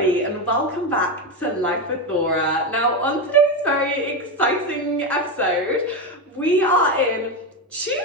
everybody, and welcome back to Life with Laura. Now, on today's very exciting episode, we are in Tunis,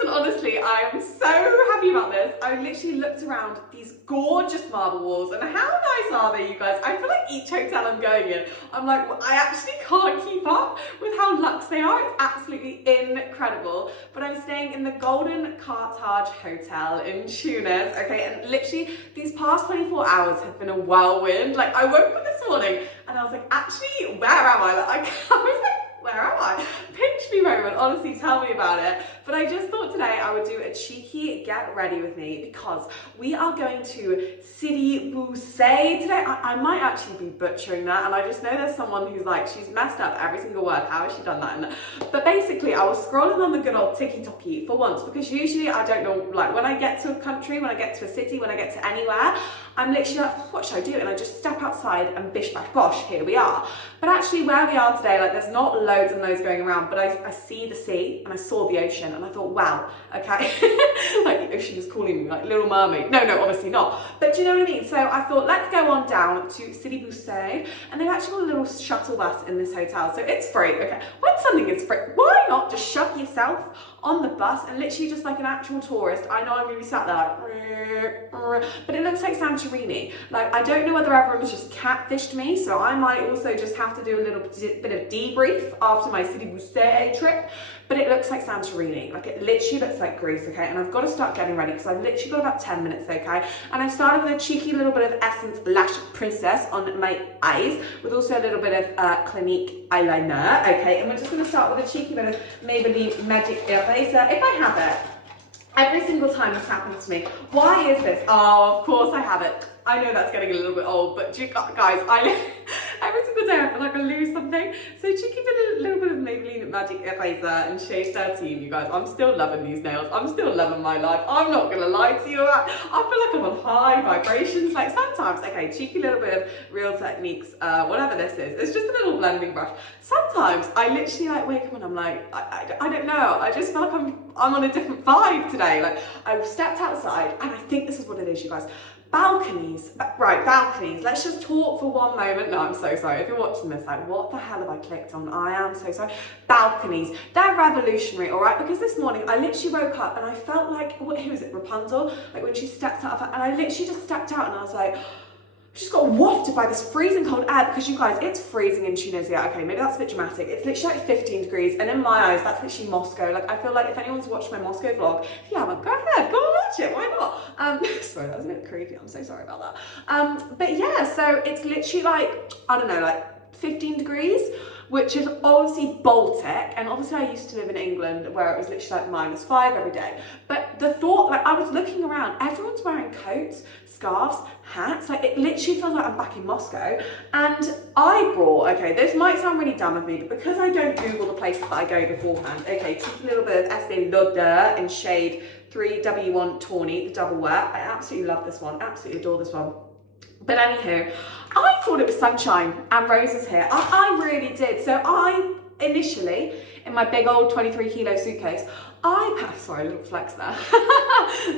and honestly, I am so happy about this. I literally looked around these gorgeous marble walls, and how nice are they, you guys? I feel like each hotel I'm going in, I'm like, well, I actually can't keep up with how luxe they are. It's absolutely incredible. But I'm staying in the Golden Carthage Hotel in Tunis, okay? And literally, these past 24 hours have been a whirlwind. Like, I woke up this morning, and I was like, actually, where am I? Like, I was like, where am I? Pinch me moment, honestly, tell me about it. But I just thought today I would do a cheeky get ready with me because we are going to Sidi Bou Said today. I might actually be butchering that, and I just know there's someone who's like, she's messed up every single word. How has she done that? But basically, I was scrolling on the good old TikTok for once, because usually I don't know, like when I get to a country, when I get to a city, when I get to anywhere, I'm literally like, what should I do? And I just step outside and bish bash bosh, here we are. But actually where we are today, like there's not loads and loads going around, but I see the sea and I saw the ocean and I thought, wow, okay. Like the ocean is calling me, like Little Mermaid. No, obviously not. But do you know what I mean? So I thought, let's go on down to Sidi Bou Said, and they've actually got a little shuttle bus in this hotel. So it's free, okay. When something is free, why not just shove yourself on the bus and literally just like an actual tourist? I know I'm gonna be sat there like, but it looks like Santorini. Like, I don't know whether everyone's just catfished me, so I might also just have to do a little bit of debrief after my Sidi Bou Said trip, but it looks like Santorini. Like, it literally looks like Greece, okay? And I've got to start getting ready because I've literally got about 10 minutes, okay? And I've started with a cheeky little bit of Essence Lash Princess on my eyes, with also a little bit of Clinique eyeliner, okay? And we're just going to start with a cheeky bit of Maybelline Magic Eraser, if I have it. Every single time this happens to me. Why is this? Oh, of course I have it. I know that's getting a little bit old, but guys, every single day I feel like I lose something. So cheeky bit, a little bit of Maybelline Magic Eraser and shade 13, you guys. I'm still loving these nails. I'm still loving my life. I'm not gonna lie to you. I feel like I'm on high vibrations. Like sometimes, okay, cheeky little bit of Real Techniques, whatever this is. It's just a little blending brush. Sometimes I literally like wake up and I'm like, I don't know. I just feel like I'm on a different vibe today. Like I've stepped outside, and I think this is what it is, you guys. Balconies, right, balconies. Let's just talk for one moment. No, I'm so sorry. If you're watching this, like, what the hell have I clicked on? I am so sorry. Balconies, they're revolutionary, all right? Because this morning, I literally woke up and I felt like, who was it, Rapunzel? Like when she stepped out of her, and I literally just stepped out and I was like, just got wafted by this freezing cold air, because you guys, it's freezing in Tunisia. Okay, maybe that's a bit dramatic. It's literally like 15 degrees, and in my eyes, that's literally Moscow. Like, I feel like if anyone's watched my Moscow vlog, if you haven't, go ahead, go and watch it, why not? Sorry, that was a bit creepy, I'm so sorry about that. But yeah, so it's literally like, I don't know, like 15 degrees, which is obviously Baltic, and obviously I used to live in England where it was literally like -5 every day. But the thought, like I was looking around, everyone's wearing coats, scarves, hats, like it literally feels like I'm back in Moscow. And I brought, okay, this might sound really dumb of me, but because I don't Google the places that I go beforehand, okay, cheeky little bit of Estee Lauder in shade 3W1 Tawny, the double wear. I absolutely love this one, absolutely adore this one. But anywho, I thought it was sunshine and roses here. I really did. So I initially, in my big old 23 kilo suitcase, sorry, a little flex there.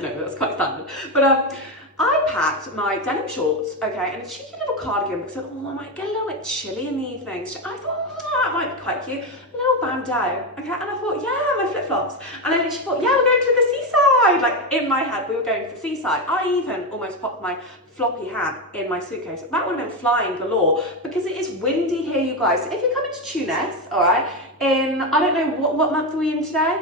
No, that's quite standard. But I packed my denim shorts, okay, and a cheeky little cardigan because I thought, oh, I might get a little bit chilly in the evenings. I thought, oh, that might be quite cute. A little bandeau, okay, and I thought, yeah, my flip-flops. And I literally thought, yeah, we're going to the seaside. Like, in my head, we were going to the seaside. I even almost popped my floppy hat in my suitcase. That would have been flying galore, because it is windy here, you guys. So if you're coming to Tunis, all right, I don't know, what month are we in today?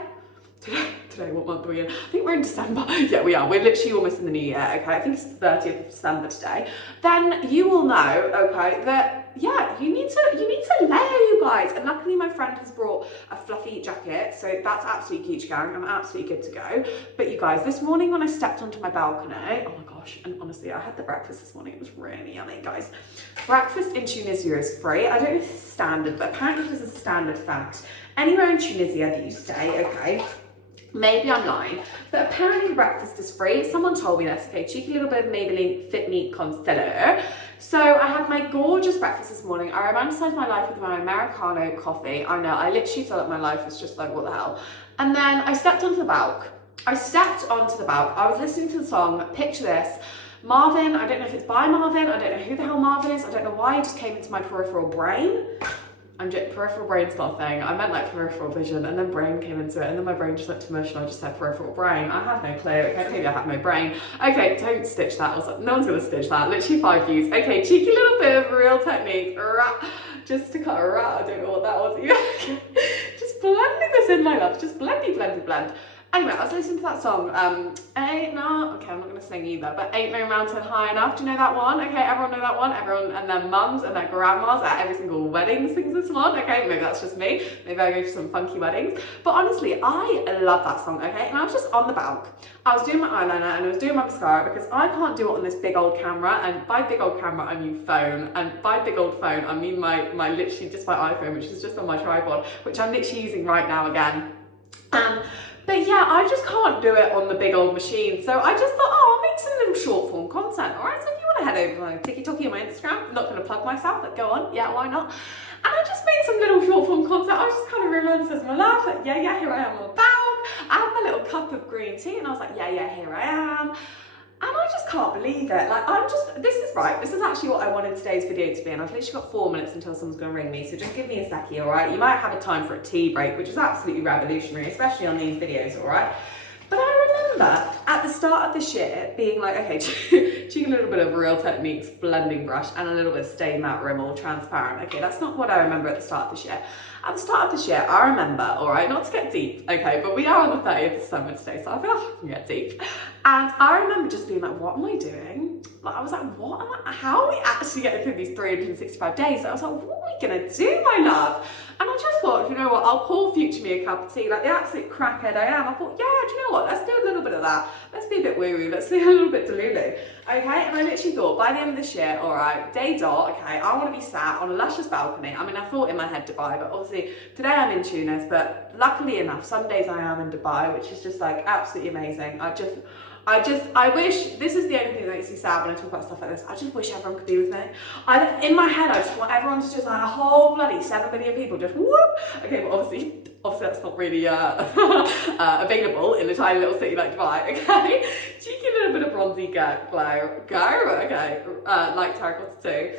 Today, what month are we in? I think we're in December. Yeah, we are. We're literally almost in the new year, okay? I think it's the 30th of December today. Then you will know, okay, that, yeah, you need to layer, you guys. And luckily my friend has brought a fluffy jacket, so that's absolutely cute, gang. I'm absolutely good to go. But you guys, this morning when I stepped onto my balcony, oh my gosh, and honestly, I had the breakfast this morning. It was really yummy, guys. Breakfast in Tunisia is free. I don't know if it's standard, but apparently this is a standard fact. Anywhere in Tunisia that you stay, okay, maybe I'm lying, but apparently breakfast is free. Someone told me this, okay, cheeky little bit of Maybelline Fit Me Concealer. So I had my gorgeous breakfast this morning. I romanticized my life with my Americano coffee. I know, I literally feel like my life is just like, what the hell? And then I stepped onto the balcony. I was listening to the song Picture This Marvin, I don't know if it's by Marvin, I don't know who the hell Marvin is, I don't know why it just came into my peripheral brain. Peripheral brain's not a thing. I meant like peripheral vision, and then brain came into it, and then my brain just went to mush, and I just said peripheral brain. I have no clue. Okay, maybe I have no brain. Okay, don't stitch that. I was like, no one's gonna stitch that. Literally 5 views. Okay, cheeky little bit of real technique. Just to cut a rat. I don't know what that was. Just blending this in, my love. Just blendy, blendy, blend. Anyway, I was listening to that song, okay, I'm not gonna sing either, but Ain't No Mountain High Enough. Do you know that one? Okay, everyone know that one? Everyone and their mums and their grandmas at every single wedding sings this one. Okay, maybe that's just me. Maybe I go to some funky weddings. But honestly, I love that song, okay? And I was just on the balcony. I was doing my eyeliner and I was doing my mascara because I can't do it on this big old camera. And by big old camera, I mean phone. And by big old phone, I mean my literally just my iPhone, which is just on my tripod, which I'm literally using right now again. But yeah, I just can't do it on the big old machine. So I just thought, oh, I'll make some little short form content. All right, so if you want to head over to my TikTok on my Instagram, I'm not going to plug myself, but go on. Yeah, why not? And I just made some little short form content. I was just kind of romanticizing my life. Like, yeah, here I am on the balcony. I had my little cup of green tea and I was like, yeah, here I am. And I just can't believe it. Like, this is actually what I wanted today's video to be. And I've literally got 4 minutes until someone's gonna ring me. So just give me a seckie, all right? You might have a time for a tea break, which is absolutely revolutionary, especially on these videos, all right? But I remember at the start of this year being like, okay, cheeky a little bit of Real Techniques blending brush and a little bit of Stay Matte Rimmel transparent. Okay, that's not what I remember at the start of this year. At the start of this year, I remember, all right, not to get deep, okay, but we are on the 30th of December today, so I feel like I can get deep. And I remember just being like, what am I doing? Like, I was like, how are we actually getting through these 365 days? So I was like, what are we gonna do, my love? And I just thought, you know what, I'll pour future me a cup of tea, like the absolute crackhead I am. I thought, yeah, do you know what, let's do a little bit of that. Let's be a bit woo-woo, let's do a little bit delulu. Okay, and I literally thought, by the end of this year, all right, day dot, okay, I want to be sat on a luscious balcony. I mean, I thought in my head Dubai, but obviously today I'm in Tunis, but luckily enough, some days I am in Dubai, which is just like absolutely amazing. I wish, this is the only thing that makes me sad when I talk about stuff like this, I just wish everyone could be with me. In my head, I just want everyone to just like a whole bloody 7 billion people just whoop. Okay, but obviously that's not really available in a tiny little city like Dubai, okay? Cheeky little bit of bronzy glow, okay, like terracotta too.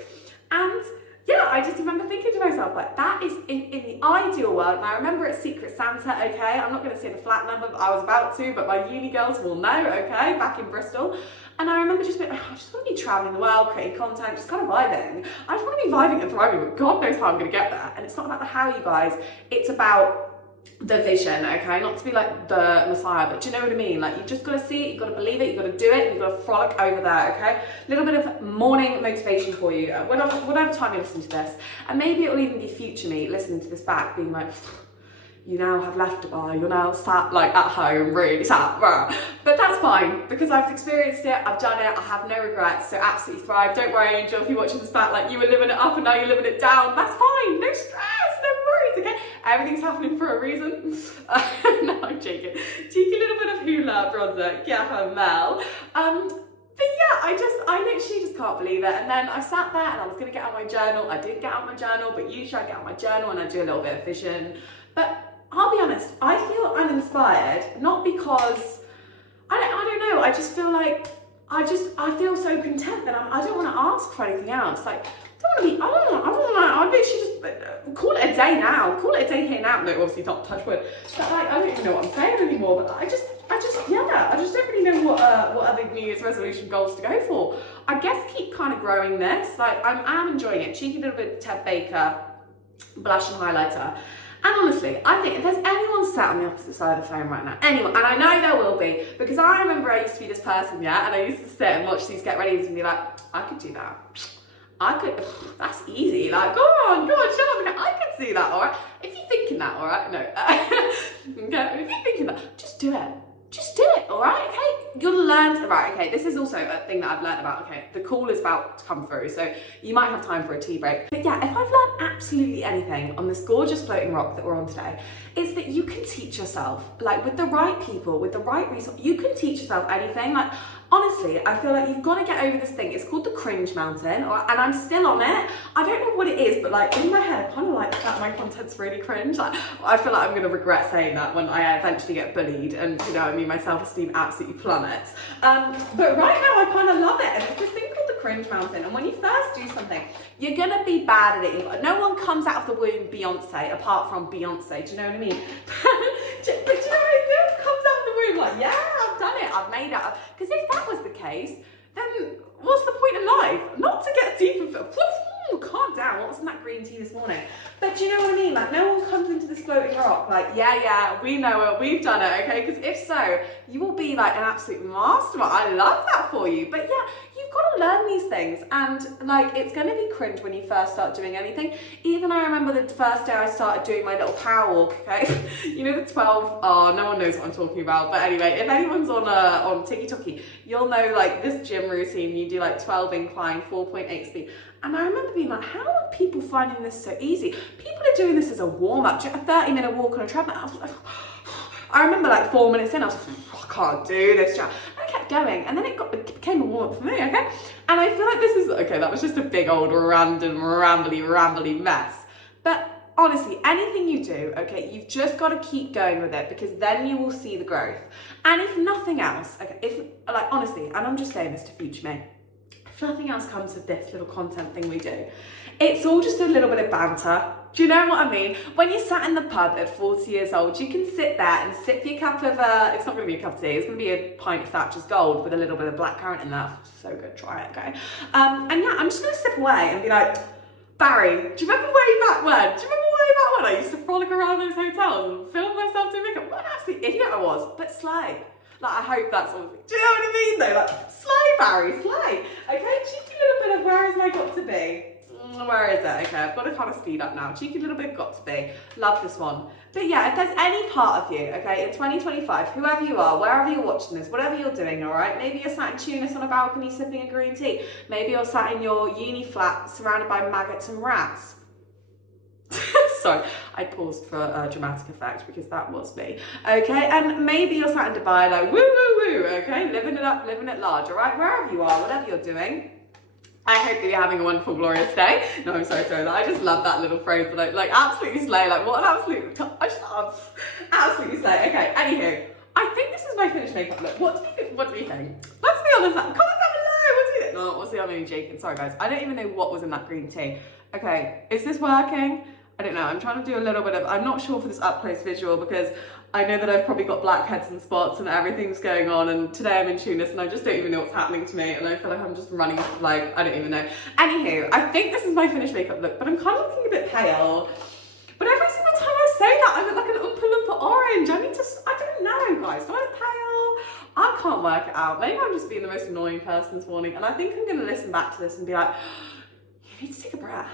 And yeah, I just remember thinking to myself, like, that is in the ideal world. And I remember at Secret Santa, okay, I'm not going to say the flat number, but I was about to, but my uni girls will know, okay, back in Bristol. And I remember just being, I just want to be traveling the world, creating content, just kind of vibing. I just want to be vibing and thriving, but God knows how I'm going to get there. And it's not about the how, you guys. It's about the vision, okay? Not to be like the Messiah, but do you know what I mean? Like, you just gotta see it, you gotta believe it, you gotta do it, and you gotta frolic over there, okay? A little bit of morning motivation for you, whatever time you listen to this. And maybe it'll even be future me listening to this back, being like, you now have left Dubai, you're now sat like at home, really sat, rah. But that's fine, because I've experienced it, I've done it, I have no regrets, so absolutely thrive. Don't worry, Angel, if you're watching this back, like, you were living it up and now you're living it down, that's fine, no stress, no worries, okay? Everything's happening for a reason. No, I'm joking. Cheeky little bit of hula bronzer, caramel. But yeah, I literally just can't believe it. And then I sat there and I was gonna get out my journal. I didn't get out my journal, but usually I get out my journal and I do a little bit of vision. But I'll be honest, I feel uninspired, not because, I don't know, I just feel like, I feel so content that I don't want to ask for anything else. Like, I don't want to, I literally just, call it a day now, call it a day here now. No, obviously not, touch wood. But like, I don't even know what I'm saying anymore, but I just don't really know what other New Year's resolution goals to go for. I guess keep kind of growing this. Like, I'm enjoying it. Cheeky little bit of Ted Baker blush and highlighter. And honestly, I think if there's anyone sat on the opposite side of the phone right now, anyone, and I know there will be, because I remember I used to be this person, yeah, and I used to sit and watch these Get Ready and be like, I could do that. I could, that's easy, like, go on, shut up, I could see that, all right? If you're thinking that, all right, no, okay, if you're thinking that, just do it. Just do it, all right, okay? You'll learn, right, okay, this is also a thing that I've learned about, okay, the call is about to come through, so you might have time for a tea break. But yeah, if I've learned absolutely anything on this gorgeous floating rock that we're on today, it's that you can teach yourself, like, with the right people, with the right resource, you can teach yourself anything. Like, honestly, I feel like you've got to get over this thing. It's called the cringe mountain, and I'm still on it. I don't know what it is, but like in my head, I kind of like that my content's really cringe. Like, I feel like I'm going to regret saying that when I eventually get bullied and, you know, I mean, my self-esteem absolutely plummets. But right now, I kind of love it. And it's this thing called the cringe mountain. And when you first do something, you're going to be bad at it. No one comes out of the womb Beyonce, apart from Beyonce. Do you know what I mean? But you know what I mean? No one comes out of the womb like, yeah, I've done it. I've made it. Because if that was the case, then what's the point in life? Not to get deep and calm down. What was in that green tea this morning? But do you know what I mean? Like, no one comes into this floating rock like, yeah, we know it, we've done it, okay? Because if so, you will be like an absolute mastermind. I love that for you. But yeah, you've got to learn these things, and like, it's going to be cringe when you first start doing anything. Even I remember the first day I started doing my little power walk, okay? You know the 12, oh, no one knows what I'm talking about, but anyway, if anyone's on TikTok, you'll know like this gym routine, you do like 12 incline, 4.8 speed. And I remember being like, how are people finding this so easy? People are doing this as a warm-up, a 30-minute walk on a treadmill. I remember like 4 minutes in, I was like, I can't do this. And I kept going, and then it became a warm-up for me, okay? And I feel like this is, okay, that was just a big old random, rambly mess. But honestly, anything you do, okay, you've just got to keep going with it, because then you will see the growth. And if nothing else, okay, if, like, honestly, and I'm just saying this to future me, if nothing else comes of this little content thing we do, it's all just a little bit of banter. Do you know what I mean? When you're sat in the pub at 40 years old, you can sit there and sip your cup of, it's not going to be a cup of tea, it's going to be a pint of Thatcher's Gold with a little bit of blackcurrant in there. So good, try it, okay? And yeah, I'm just going to sip away and be like, Barry, do you remember way back when? I used to frolic around those hotels and film myself doing makeup? What an absolute idiot I was, but slay. Like, I hope that's all. Do you know what I mean though? Like, slay, Barry, slay. Okay, cheeky little bit of where has I got to be? Where is it? Okay, I've got to kind of speed up now. Cheeky little bit got to be. Love this one. But yeah, if there's any part of you, okay, in 2025, whoever you are, wherever you're watching this, whatever you're doing, all right? Maybe you're sat in Tunis on a balcony sipping a green tea. Maybe you're sat in your uni flat surrounded by maggots and rats. Sorry, I paused for a dramatic effect because that was me. Okay, and maybe you're sat in Dubai like, woo, woo, woo, okay? Living it up, living it large, all right? Wherever you are, whatever you're doing, I hope that you're having a wonderful, glorious day. No, I'm so sorry. I just love that little phrase, like absolutely slay. Like, what an absolute, I just love, absolutely slay. Okay, anywho, I think this is my finished makeup look. What do you think? Let's be honest, comment down below. What do you think? No, honestly, I'm only joking. Sorry, guys. I don't even know what was in that green tea. Okay, is this working? I don't know. I'm trying to do a little bit of, I'm not sure for this up close visual because I know that I've probably got blackheads and spots and everything's going on, and today I'm in Tunis and I just don't even know what's happening to me, and I feel like I'm just running like, I don't even know. Anywho, I think this is my finished makeup look, but I'm kind of looking a bit pale. But every single time I say that, I look like an Oompa Loompa orange. I don't know, guys. Do I look pale? I can't work it out. Maybe I'm just being the most annoying person this morning, and I think I'm going to listen back to this and be like, you need to take a breath.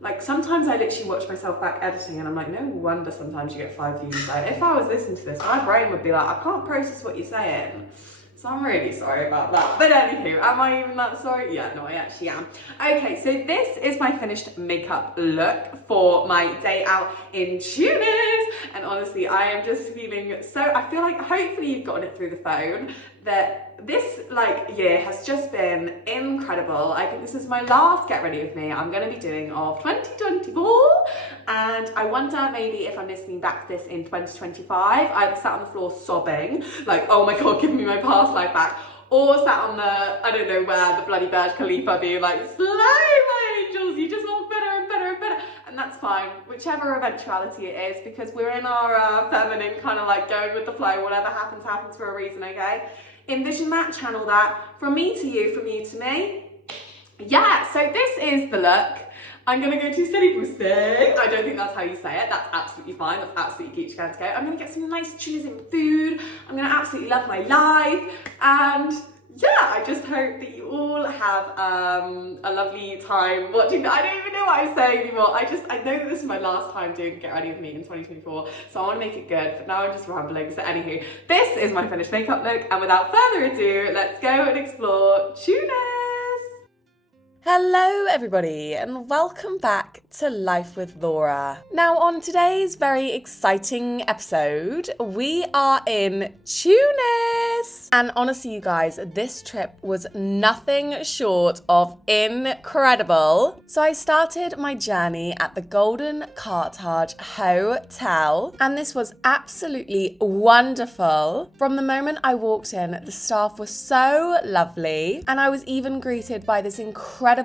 Like, sometimes I literally watch myself back editing and I'm like, no wonder sometimes you get 5 views. Like, if I was listening to this, my brain would be like, I can't process what you're saying. So I'm really sorry about that. But anywho, am I even that sorry? Yeah, no, I actually am. Okay, so this is my finished makeup look for my day out in Tunis. And honestly, I am just feeling so, I feel like hopefully you've gotten it through the phone, that this year has just been incredible. I think this is my last Get Ready With Me I'm going to be doing of 2024, and I wonder maybe if I'm listening back to this in 2025, I've sat on the floor sobbing, like, oh my god, give me my past life back, or sat on the, I don't know where, the bloody Burj Khalifa being like, slay my angels, you just walk better and better and better. And that's fine, whichever eventuality it is, because we're in our feminine kind of like going with the flow, whatever happens, happens for a reason, okay? Envision that, channel that, from me to you, from you to me. Yeah, so this is the look. I'm gonna go to Sidi Bou Said. I don't think that's how you say it. That's absolutely fine. That's absolutely Gucci to go. I'm gonna get some nice Tunisian food. I'm gonna absolutely love my life. And yeah, I just hope that you all have a lovely time watching that. I don't even know what I'm saying anymore. I know that this is my last time doing Get Ready With Me in 2024, so I want to make it good, but now I'm just rambling. So anywho, this is my finished makeup look, and without further ado, let's go and explore Tunis. Hello everybody and welcome back to Life with Laura. Now on today's very exciting episode, we are in Tunis. And honestly you guys, this trip was nothing short of incredible. So I started my journey at the Golden Carthage Hotel and this was absolutely wonderful. From the moment I walked in, the staff was so lovely and I was even greeted by this incredible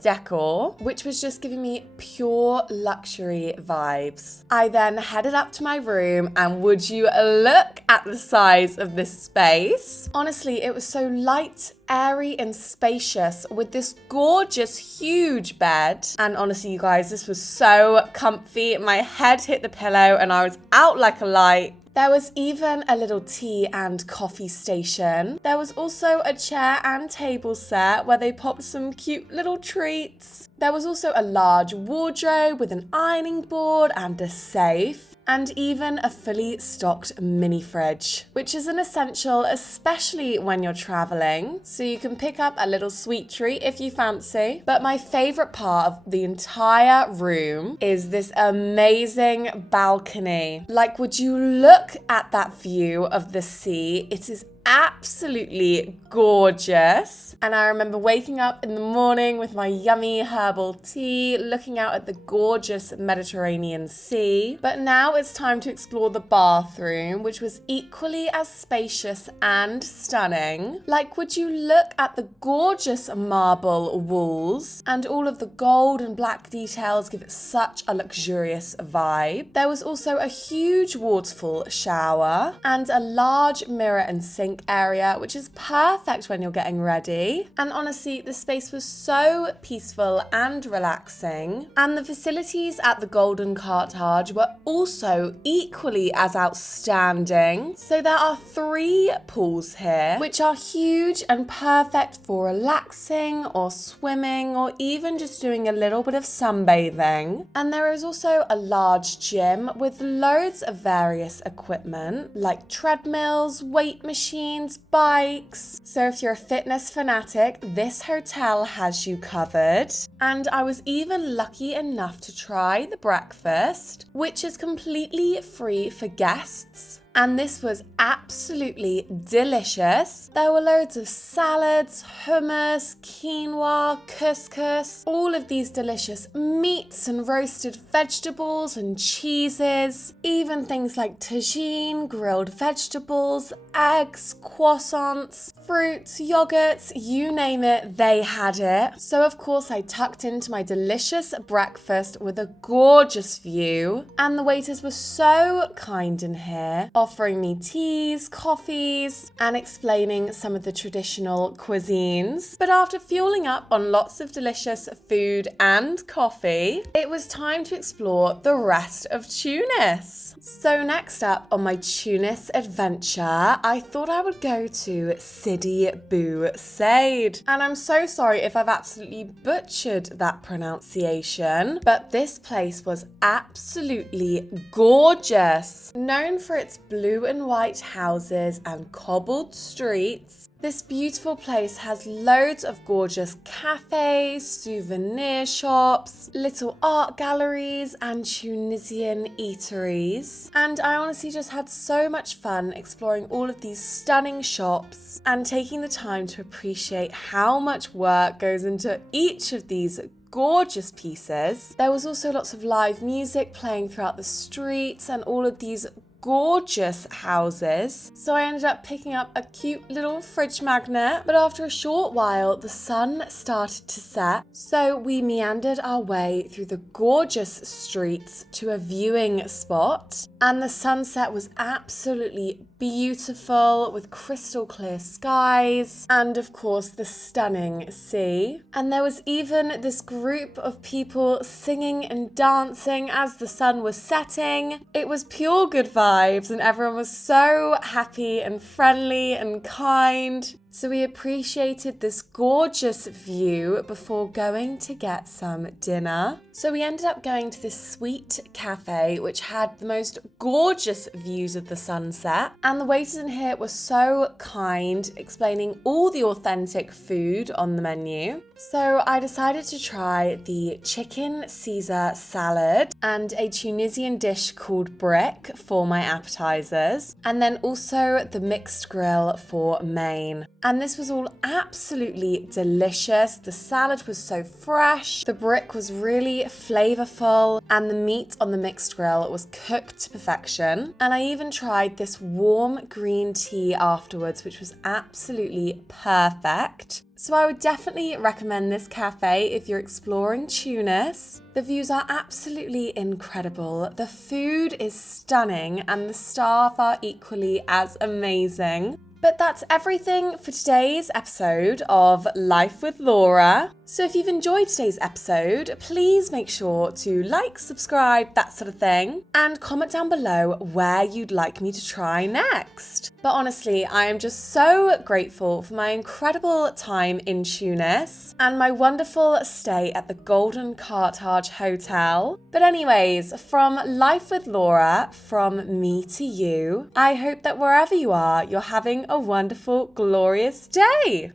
decor, which was just giving me pure luxury vibes. I then headed up to my room and would you look at the size of this space? Honestly, it was so light, airy and spacious with this gorgeous huge bed. And honestly, you guys, this was so comfy. My head hit the pillow and I was out like a light. There was even a little tea and coffee station. There was also a chair and table set where they popped some cute little treats. There was also a large wardrobe with an ironing board and a safe, and even a fully stocked mini fridge, which is an essential, especially when you're traveling. So you can pick up a little sweet treat if you fancy. But my favorite part of the entire room is this amazing balcony. Like, would you look at that view of the sea? It is absolutely gorgeous. And I remember waking up in the morning with my yummy herbal tea, looking out at the gorgeous Mediterranean Sea. But now it's time to explore the bathroom, which was equally as spacious and stunning. Like, would you look at the gorgeous marble walls, and all of the gold and black details give it such a luxurious vibe. There was also a huge waterfall shower and a large mirror and sink area, which is perfect when you're getting ready. And honestly, the space was so peaceful and relaxing. And the facilities at the Golden Carthage were also equally as outstanding. So there are 3 pools here, which are huge and perfect for relaxing or swimming or even just doing a little bit of sunbathing. And there is also a large gym with loads of various equipment like treadmills, weight machines, bikes. So if you're a fitness fanatic, this hotel has you covered. And I was even lucky enough to try the breakfast, which is completely free for guests. And this was absolutely delicious. There were loads of salads, hummus, quinoa, couscous, all of these delicious meats and roasted vegetables and cheeses, even things like tagine, grilled vegetables, eggs, croissants, fruits, yogurts, you name it, they had it. So of course I tucked into my delicious breakfast with a gorgeous view, and the waiters were so kind in here, offering me teas, coffees, and explaining some of the traditional cuisines. But after fueling up on lots of delicious food and coffee, it was time to explore the rest of Tunis. So next up on my Tunis adventure, I thought I would go to Sidi Bou Said. And I'm so sorry if I've absolutely butchered that pronunciation, but this place was absolutely gorgeous. Known for its blue and white houses and cobbled streets, this beautiful place has loads of gorgeous cafes, souvenir shops, little art galleries, and Tunisian eateries. And I honestly just had so much fun exploring all of these stunning shops and taking the time to appreciate how much work goes into each of these gorgeous pieces. There was also lots of live music playing throughout the streets and all of these gorgeous houses. So I ended up picking up a cute little fridge magnet, but after a short while the sun started to set, so we meandered our way through the gorgeous streets to a viewing spot, and the sunset was absolutely beautiful with crystal clear skies and of course the stunning sea. And there was even this group of people singing and dancing as the sun was setting. It was pure good vibes and everyone was so happy and friendly and kind. So we appreciated this gorgeous view before going to get some dinner. So we ended up going to this sweet cafe which had the most gorgeous views of the sunset, and the waiters in here were so kind, explaining all the authentic food on the menu. So I decided to try the chicken Caesar salad and a Tunisian dish called brick for my appetizers, and then also the mixed grill for main. And this was all absolutely delicious. The salad was so fresh, the brick was really flavorful, and the meat on the mixed grill was cooked to perfection. And I even tried this warm green tea afterwards, which was absolutely perfect. So I would definitely recommend this cafe if you're exploring Tunis. The views are absolutely incredible, the food is stunning, and the staff are equally as amazing. But that's everything for today's episode of Life with Laura. So if you've enjoyed today's episode, please make sure to like, subscribe, that sort of thing, and comment down below where you'd like me to try next. But honestly, I am just so grateful for my incredible time in Tunis and my wonderful stay at the Golden Carthage Hotel. But anyways, from Life with Laura, from me to you, I hope that wherever you are, you're having a wonderful, glorious day.